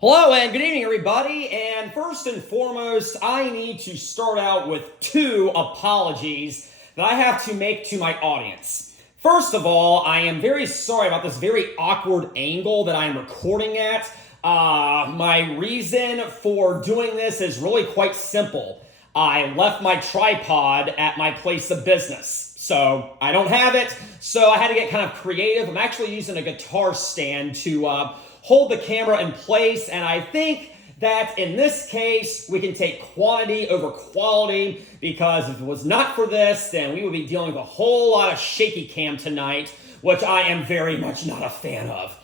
Hello and good evening, everybody. And first and foremost, I need to start out with two apologies that I have to make to my audience. First of all, I am very sorry about this very awkward angle that I am recording at. My reason for doing this is really quite simple. I left my tripod at my place of business. So I don't have it, so I had to get kind of creative. I'm actually using a guitar stand to hold the camera in place, and I think that in this case, we can take quantity over quality, because if it was not for this, then we would be dealing with a whole lot of shaky cam tonight, which I am very much not a fan of.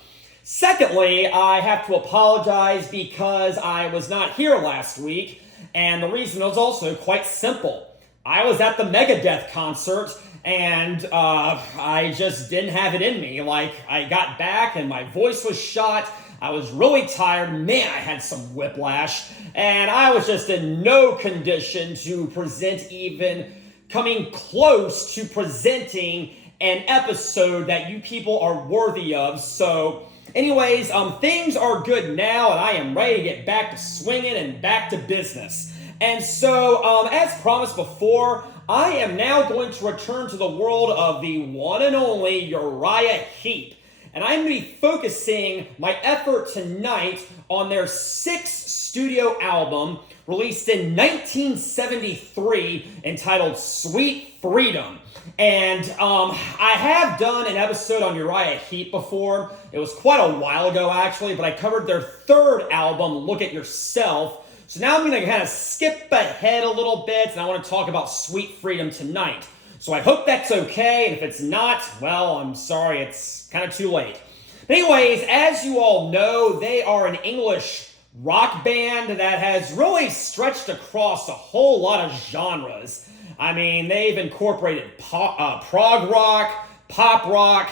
Secondly, I have to apologize because I was not here last week, and the reason was also quite simple. I was at the Megadeth concert, and I just didn't have it in me. I got back and my voice was shot. I was really tired. Man, I had some whiplash. And I was just in no condition to present, even coming close to presenting an episode that you people are worthy of. So anyways, things are good now, and I am ready to get back to swinging and back to business. And so, as promised before, I am now going to return to the world of the one and only Uriah Heep. And I'm going to be focusing my effort tonight on their sixth studio album, released in 1973, entitled Sweet Freedom. And I have done an episode on Uriah Heep before. It was quite a while ago, actually, but I covered their third album, Look at Yourself. So now I'm going to kind of skip ahead a little bit, and I want to talk about Sweet Freedom tonight. So I hope that's okay, and if it's not, well, I'm sorry, it's kind of too late. But anyways, as you all know, they are an English rock band that has really stretched across a whole lot of genres. I mean, they've incorporated prog-rock, pop rock,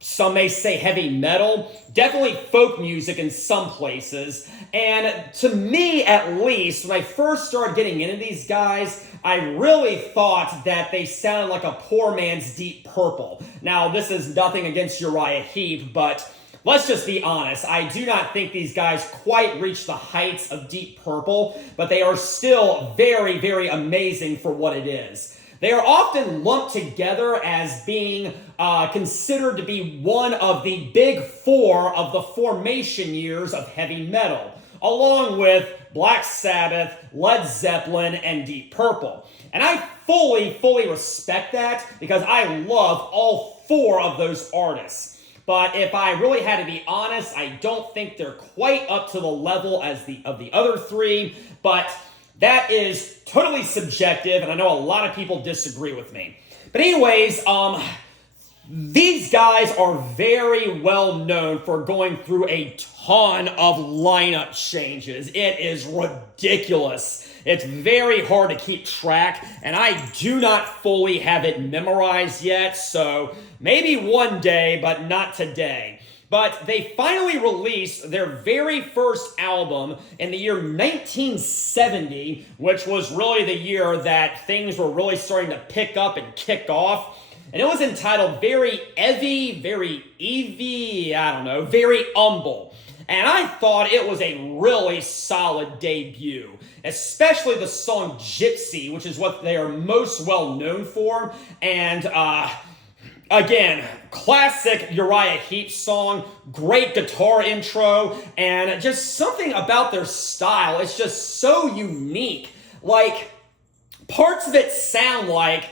some may say heavy metal, definitely folk music in some places. And to me, at least, when I first started getting into these guys, I really thought that they sounded like a poor man's Deep Purple. Now, this is nothing against Uriah Heep, but let's just be honest. I do not think these guys quite reach the heights of Deep Purple, but they are still very, very amazing for what it is. They are often lumped together as being considered to be one of the big four of the formation years of heavy metal, along with Black Sabbath, Led Zeppelin, and Deep Purple. And I fully respect that, because I love all four of those artists. But if I really had to be honest, I don't think they're quite up to the level as the other three, but that is totally subjective, and I know a lot of people disagree with me. But anyways, these guys are very well known for going through a ton of lineup changes. It is ridiculous. It's very hard to keep track, and I do not fully have it memorized yet, so maybe one day, but not today. But they finally released their very first album in the year 1970, which was really the year that things were really starting to pick up and kick off. And it was entitled very Evie, very Evie, I don't know, very humble. And I thought it was a really solid debut, especially the song Gypsy, which is what they are most well known for. And again, classic Uriah Heep song, great guitar intro, and just something about their style. It's just so unique. Like, parts of it sound like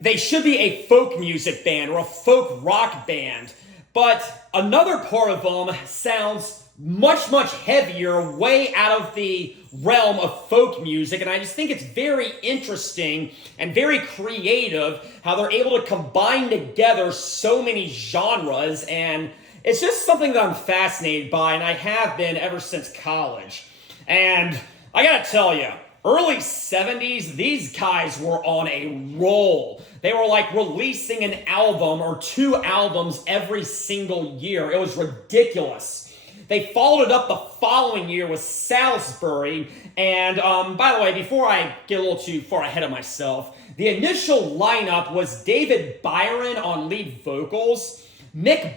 they should be a folk music band or a folk rock band, but another part of them sounds much heavier, way out of the realm of folk music, and I just think it's very interesting and very creative how they're able to combine together so many genres, and it's just something that I'm fascinated by, and I have been ever since college. And I gotta tell you, early 70s, these guys were on a roll. They were like releasing an album or two albums every single year. It was ridiculous. They followed it up the following year with Salisbury. And by the way, before I get a little too far ahead of myself, the initial lineup was David Byron on lead vocals, Mick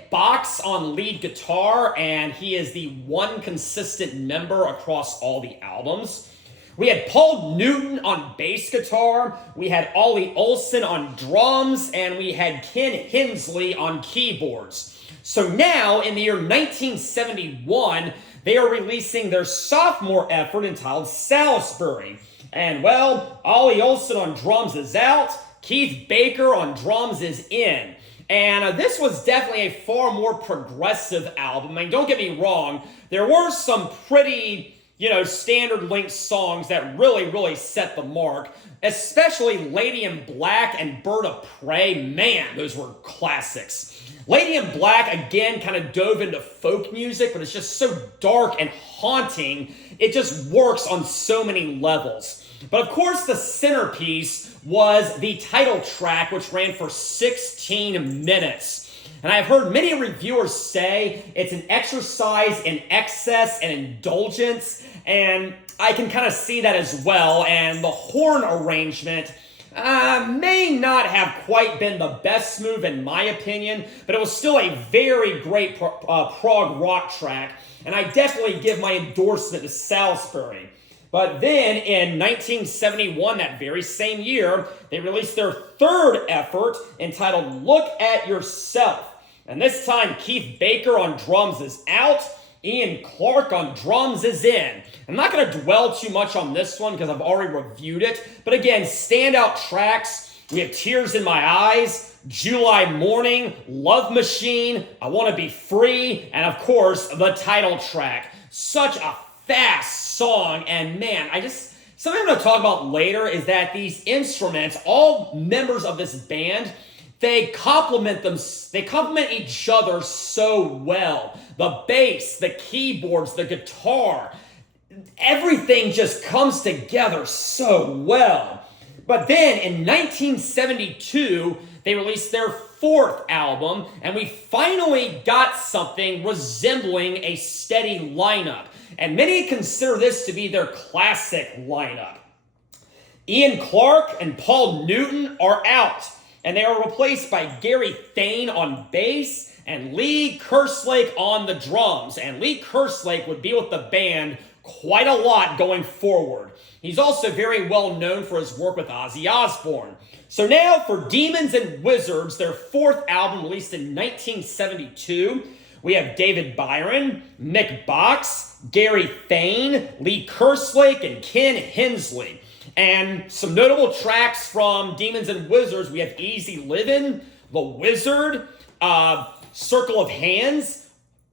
on lead guitar, and he is the one consistent member across all the albums. We had Paul Newton on bass guitar, we had Ollie Olsen on drums, and we had Ken Hensley on keyboards. So now, in the year 1971, they are releasing their sophomore effort entitled Salisbury. And well, Ollie Olsen on drums is out, Keith Baker on drums is in. And this was definitely a far more progressive album. I mean, don't get me wrong, there were some pretty, standard length songs that really set the mark, especially Lady in Black and Bird of Prey. Man, those were classics. Lady in Black, again, kind of dove into folk music, but it's just so dark and haunting, it just works on so many levels. But of course, the centerpiece was the title track, which ran for 16 minutes. And I've heard many reviewers say it's an exercise in excess and indulgence, and I can kind of see that as well. And the horn arrangement may not have quite been the best move in my opinion, but it was still a very great prog rock track, and I definitely give my endorsement to Salisbury. But then in 1971, that very same year, they released their third effort entitled Look at Yourself. And this time, Keith Baker on drums is out, Ian Clark on drums is in. I'm not going to dwell too much on this one because I've already reviewed it. But again, standout tracks. We have Tears in My Eyes, July Morning, Love Machine, I Want to Be Free, and of course, the title track. Such a fast song, and man, something I'm going to talk about later is that these instruments, all members of this band, they complement each other so well. The bass, the keyboards, the guitar, everything just comes together so well. But then in 1972, they released their fourth album, and we finally got something resembling a steady lineup. And many consider this to be their classic lineup. Ian Clark and Paul Newton are out, and they are replaced by Gary Thain on bass and Lee Kerslake on the drums. And Lee Kerslake would be with the band quite a lot going forward. He's also very well known for his work with Ozzy Osbourne. So now for Demons and Wizards, their fourth album released in 1972, we have David Byron, Mick, Gary Thain, Lee Kerslake, and Ken Hensley. And some notable tracks from Demons and Wizards, we have Easy Livin', The Wizard, Circle of Hands,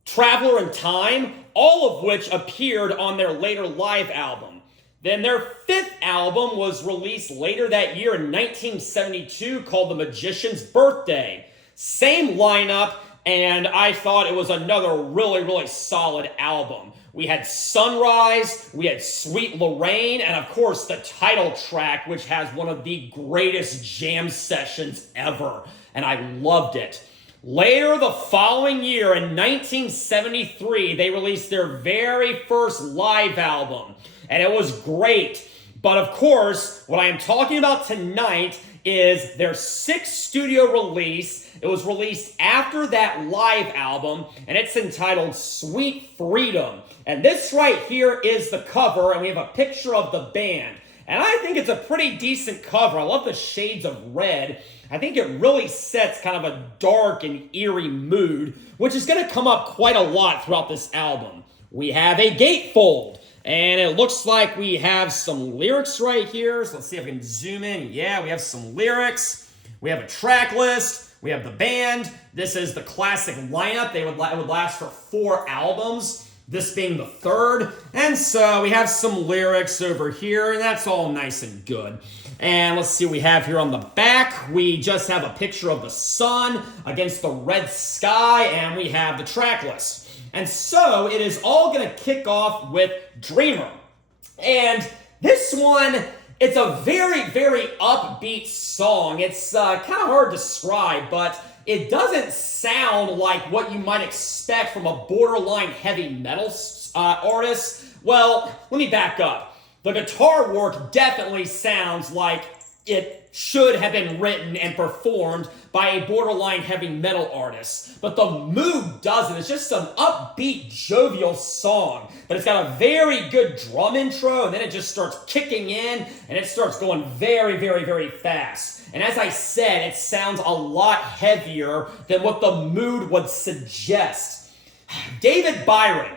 Traveler in Time, all of which appeared on their later live album. Then their fifth album was released later that year in 1972 called The Magician's Birthday. Same lineup, and I thought it was another really solid album. We had Sunrise, we had Sweet Lorraine, and of course the title track, which has one of the greatest jam sessions ever, and I loved it. Later the following year, in 1973, they released their very first live album, and it was great. But of course, what I am talking about tonight is their sixth studio release. It was released after that live album, and it's entitled Sweet Freedom. And this right here is the cover, and we have a picture of the band. And I think it's a pretty decent cover. I love the shades of red. I think it really sets kind of a dark and eerie mood, which is going to come up quite a lot throughout this album. We have a gatefold, and it looks like we have some lyrics right here. So let's see if I can zoom in. Yeah, we have some lyrics. We have a track list. We have the band. This is the classic lineup. It would last for 4 albums, this being the third. And so we have some lyrics over here, and that's all nice and good. And let's see what we have here on the back. We just have a picture of the sun against the red sky, and we have the track list. And so it is all going to kick off with Dreamer. And this one, it's a very upbeat song. It's kind of hard to describe, but it doesn't sound like what you might expect from a borderline heavy metal artist. Well, let me back up. The guitar work definitely sounds like it should have been written and performed by a borderline heavy metal artist. But the mood doesn't. It's just some upbeat, jovial song. But it's got a very good drum intro, and then it just starts kicking in, and it starts going very, very, very fast. And as I said, it sounds a lot heavier than what the mood would suggest. David Byron.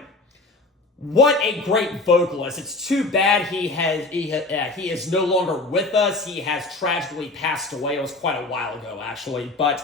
What a great vocalist. It's too bad he is no longer with us. He has tragically passed away. It was quite a while ago, actually. But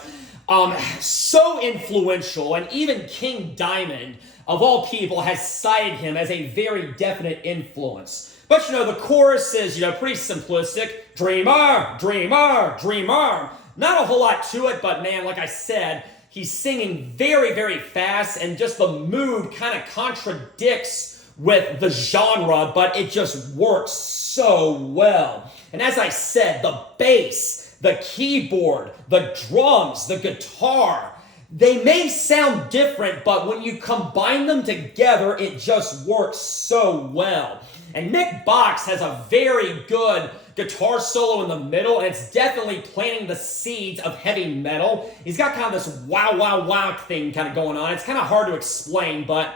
so influential, and even King Diamond, of all people, has cited him as a very definite influence. But, the chorus is, pretty simplistic. Dreamer, dreamer, dreamer. Not a whole lot to it, but man, like I said, he's singing very, very fast, and just the mood kind of contradicts with the genre, but it just works so well. And as I said, the bass, the keyboard, the drums, the guitar, they may sound different, but when you combine them together, it just works so well. And Mick has a very good guitar solo in the middle, and it's definitely planting the seeds of heavy metal. He's got kind of this wow, wow, wow thing kind of going on. It's kind of hard to explain, but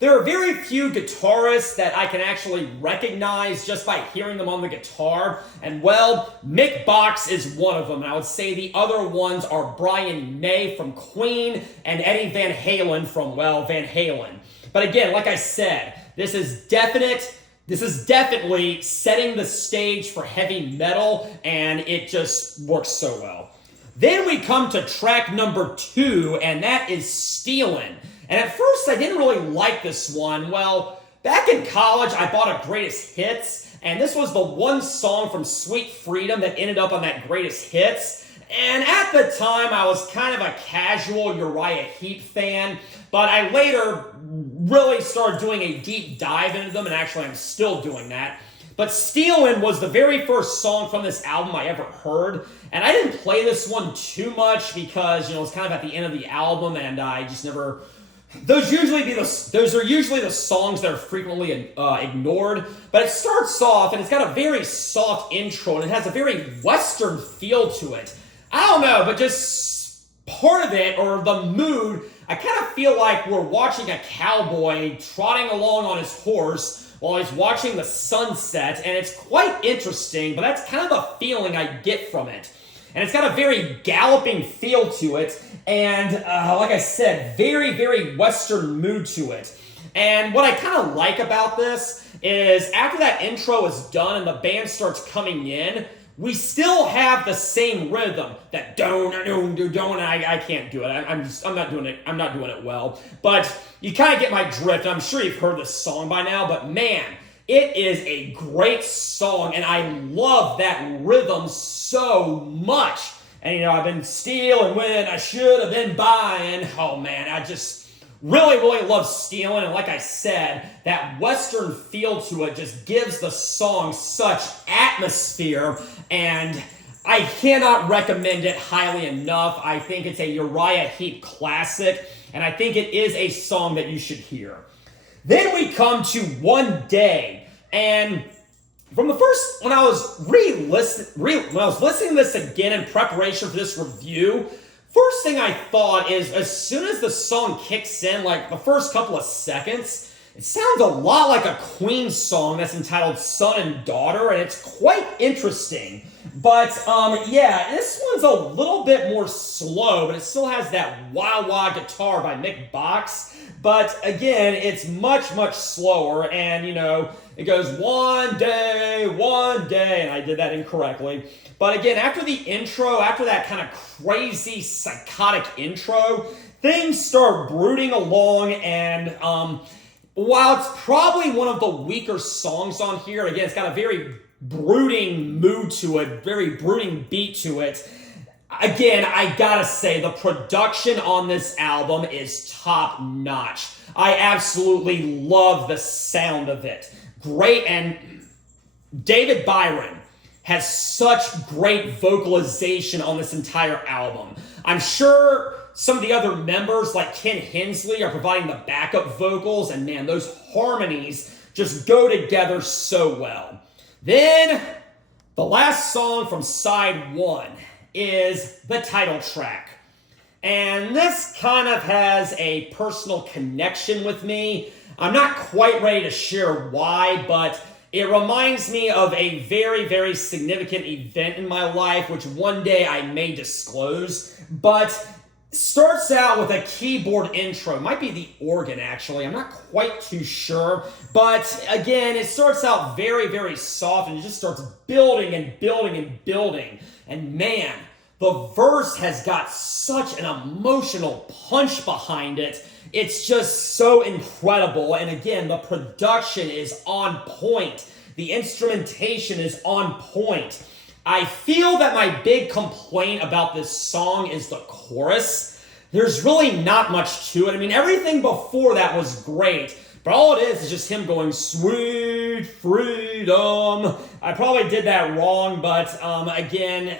there are very few guitarists that I can actually recognize just by hearing them on the guitar. And well, Mick is one of them. And I would say the other ones are Brian May from Queen and Eddie Van Halen from, Van Halen. But again, like I said, this is definitely setting the stage for heavy metal, and it just works so well. Then we come to track number 2, and that is Stealin'. And at first, I didn't really like this one. Well, back in college, I bought a Greatest Hits, and this was the one song from Sweet Freedom that ended up on that Greatest Hits. And at the time, I was kind of a casual Uriah Heep fan, but I later really started doing a deep dive into them, and actually I'm still doing that. But Stealin' was the very first song from this album I ever heard, and I didn't play this one too much because, it's kind of at the end of the album, and I just never... Those are usually the songs that are frequently ignored, but it starts off, and it's got a very soft intro, and it has a very Western feel to it. I don't know, but just part of it, or the mood, I kind of feel like we're watching a cowboy trotting along on his horse while he's watching the sunset, and it's quite interesting, but that's kind of the feeling I get from it. And it's got a very galloping feel to it, and like I said, very, very Western mood to it. And what I kind of like about this is after that intro is done and the band starts coming in, we still have the same rhythm. That don't, and I can't do it. I'm not doing it. I'm not doing it well. But you kind of get my drift. I'm sure you've heard this song by now, but man, it is a great song, and I love that rhythm so much. And I've been stealing when I should have been buying. Oh man, I just really, really love Stealin', and like I said, that Western feel to it just gives the song such atmosphere, and I cannot recommend it highly enough. I think it's a Uriah Heep classic, and I think it is a song that you should hear. Then we come to One Day, and from the first, when I was listening to this again in preparation for this review, first thing I thought is, as soon as the song kicks in, like the first couple of seconds, it sounds a lot like a Queen song that's entitled Son and Daughter, and it's quite interesting. But, yeah, this one's a little bit more slow, but it still has that wah-wah guitar by Mick. But, again, it's much, much slower, and, it goes one day, and I did that incorrectly. But again, after the intro, after that kind of crazy, psychotic intro, things start brooding along, and while it's probably one of the weaker songs on here, again, it's got a very brooding mood to it, very brooding beat to it. Again, I gotta say, the production on this album is top notch. I absolutely love the sound of it. Great, and David Byron has such great vocalization on this entire album. I'm sure some of the other members, like Ken Hensley, are providing the backup vocals, and man, those harmonies just go together so well. Then, The last song from side one is the title track. And this kind of has a personal connection with me. I'm not quite ready to share why, but it reminds me of a very, very significant event in my life, which one day I may disclose. But starts out with a keyboard intro. It might be the organ, actually. I'm not quite too sure. But again, it starts out very, very soft, and it just starts building and building and building. And man, the verse has got such an emotional punch behind it. It's just so incredible. And again, the production is on point. The instrumentation is on point. I feel that my big complaint about this song is the chorus. There's really not much to it. I mean, everything before that was great, but all it is just him going, "Sweet freedom." I probably did that wrong, but again,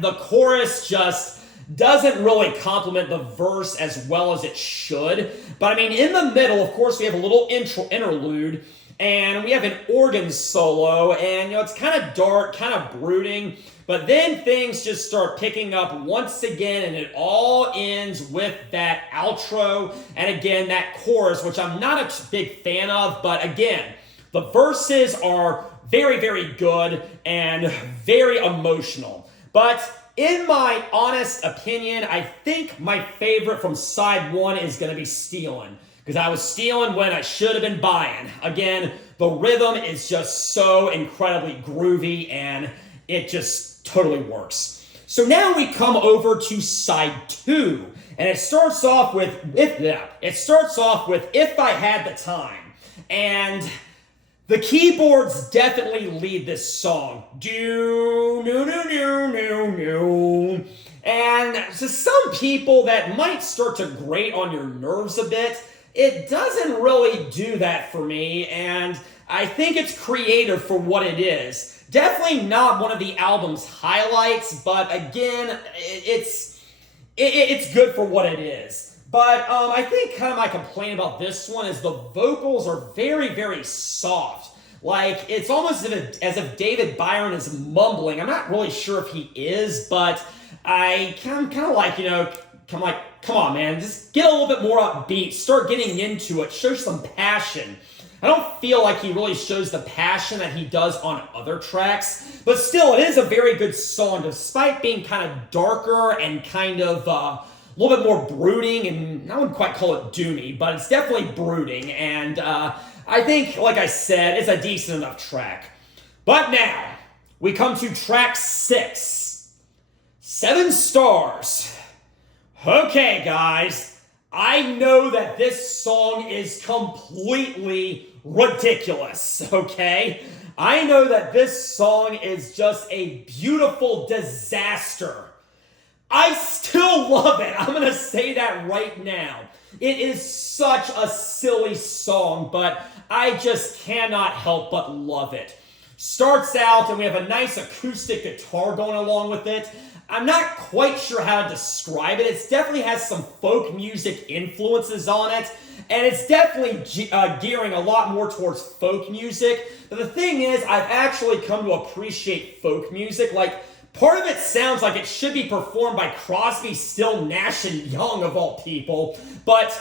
the chorus just doesn't really complement the verse as well as it should. But I mean, in the middle, of course, we have a little interlude, and we have an organ solo, and it's kind of dark, kind of brooding, but then things just start picking up once again, and it all ends with that outro, and again, that chorus, which I'm not a big fan of, but again, the verses are very, very good and very emotional. But in my honest opinion, I think my favorite from side one is going to be Stealin', because I was stealing when I should have been buying. Again, the rhythm is just so incredibly groovy, and it just totally works. So now we come over to side two, and it starts off with "If I Had the Time," and the keyboards definitely lead this song. Do, no, no, no, no, no. And to some people, that might start to grate on your nerves a bit. It doesn't really do that for me, and I think it's creative for what it is. Definitely not one of the album's highlights, but again, it's good for what it is. But I think kind of my complaint about this one is the vocals are very, very soft. Like, it's almost as if David Byron is mumbling. I'm not really sure if he is, but I'm kind of like, come on, man, just get a little bit more upbeat. Start getting into it. Show some passion. I don't feel like he really shows the passion that he does on other tracks, but still, it is a very good song, despite being kind of darker and kind of a little bit more brooding, and I wouldn't quite call it doomy, but it's definitely brooding, and I think, like I said, it's a decent enough track. But now, we come to track 6. 7 stars. Okay, guys, I know that this song is completely ridiculous, okay? I know that this song is just a beautiful disaster. I still love it. I'm going to say that right now. It is such a silly song, but I just cannot help but love it. Starts out, and we have a nice acoustic guitar going along with it. I'm not quite sure how to describe it. It definitely has some folk music influences on it, and it's definitely gearing a lot more towards folk music. But the thing is, I've actually come to appreciate folk music. Like, part of it sounds like it should be performed by Crosby, Still, Nash & Young, of all people. But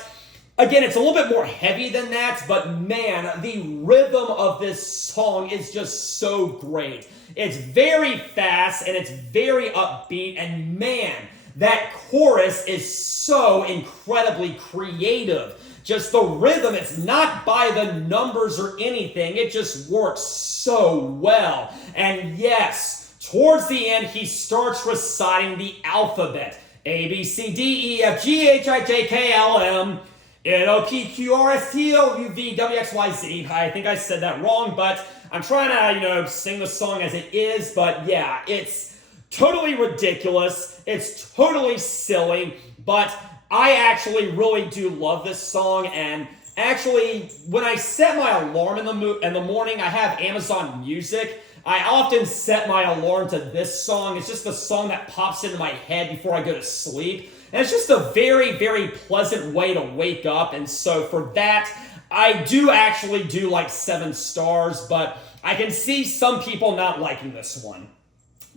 again, it's a little bit more heavy than that. But man, the rhythm of this song is just so great. It's very fast and it's very upbeat. And man, that chorus is so incredibly creative. Just the rhythm, it's not by the numbers or anything. It just works so well. And yes, towards the end, he starts reciting the alphabet. A, B, C, D, E, F, G, H, I, J, K, L, M, N, O, P, Q, R, S, T, U, V, W, X, Y, Z. I think I said that wrong, but I'm trying to, sing the song as it is. But yeah, it's totally ridiculous. It's totally silly, but I actually really do love this song. And actually, when I set my alarm in the morning, I have Amazon Music. I often set my alarm to this song. It's just the song that pops into my head before I go to sleep. And it's just a very, very pleasant way to wake up. And so for that, I do actually do like 7 stars, but I can see some people not liking this one.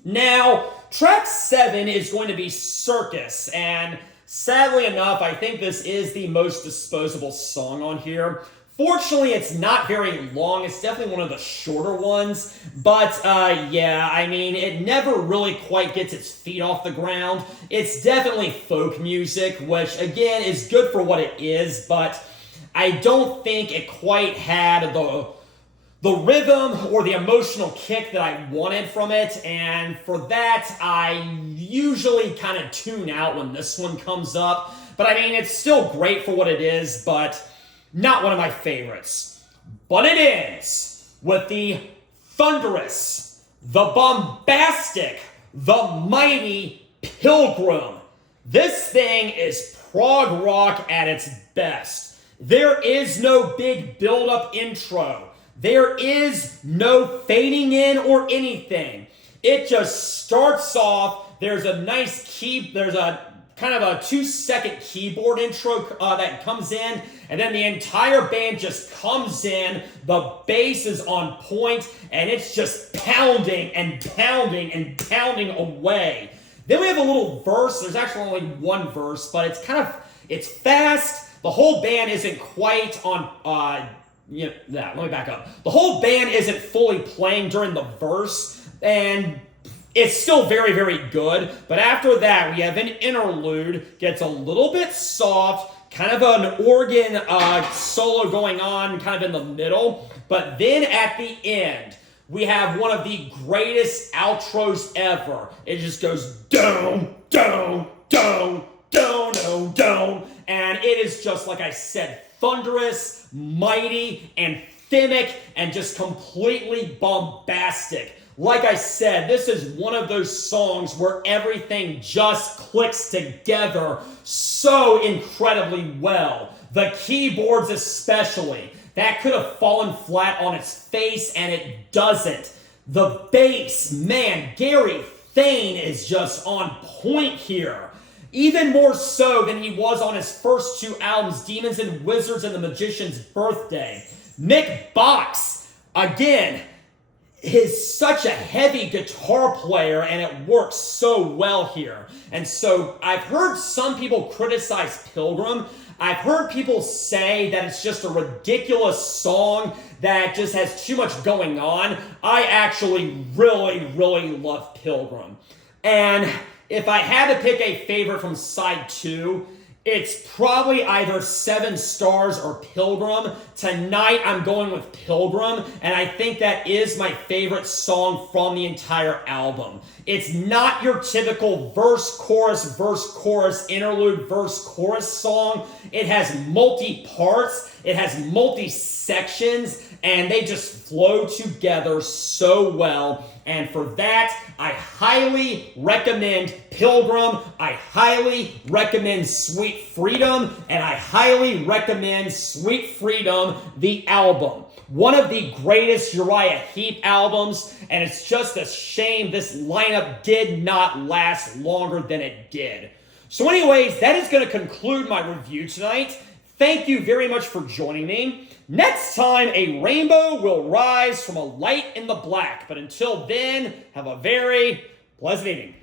Now, track 7 is going to be Circus, and sadly enough, I think this is the most disposable song on here. Fortunately, it's not very long. It's definitely one of the shorter ones. But, yeah, I mean, it never really quite gets its feet off the ground. It's definitely folk music, which, again, is good for what it is. But I don't think it quite had the rhythm or the emotional kick that I wanted from it. And for that, I usually kind of tune out when this one comes up. But, I mean, it's still great for what it is, but not one of my favorites. But it ends with the thunderous, the bombastic, the mighty Pilgrim. This thing is prog rock at its best. There is no big build-up intro. There is no fading in or anything. It just starts off. There's a nice there's a kind of a 2-second keyboard intro that comes in, and then the entire band just comes in, the bass is on point, and it's just pounding and pounding and pounding away. Then we have a little verse. There's actually only one verse, but it's fast. The whole band isn't quite on, let me back up. The whole band isn't fully playing during the verse, and it's still very, very good, but after that, we have an interlude, gets a little bit soft, kind of an organ solo going on kind of in the middle, but then at the end, we have one of the greatest outros ever. It just goes down, down, down, down, down, down, and it is just, like I said, thunderous, mighty, anthemic, and just completely bombastic. Like I said, this is one of those songs where everything just clicks together so incredibly well. The keyboards especially. That could have fallen flat on its face, and it doesn't. The bass, man, Gary Thain is just on point here. Even more so than he was on his first 2 albums, Demons and Wizards and The Magician's Birthday. Mick Box, again, is such a heavy guitar player, and it works so well here. And so I've heard some people criticize Pilgrim. I've heard people say that it's just a ridiculous song that just has too much going on. I actually really, really love Pilgrim. And if I had to pick a favorite from side 2, it's probably either 7 stars or Pilgrim. Tonight, I'm going with Pilgrim, and I think that is my favorite song from the entire album. It's not your typical verse, chorus, interlude, verse, chorus song. It has multi-parts, it has multi-sections, and they just flow together so well. And for that, I highly recommend Pilgrim, I highly recommend Sweet Freedom, and I highly recommend Sweet Freedom, the album. One of the greatest Uriah Heep albums, and it's just a shame this lineup did not last longer than it did. So anyways, that is going to conclude my review tonight. Thank you very much for joining me. Next time, a rainbow will rise from a light in the black. But until then, have a very pleasant evening.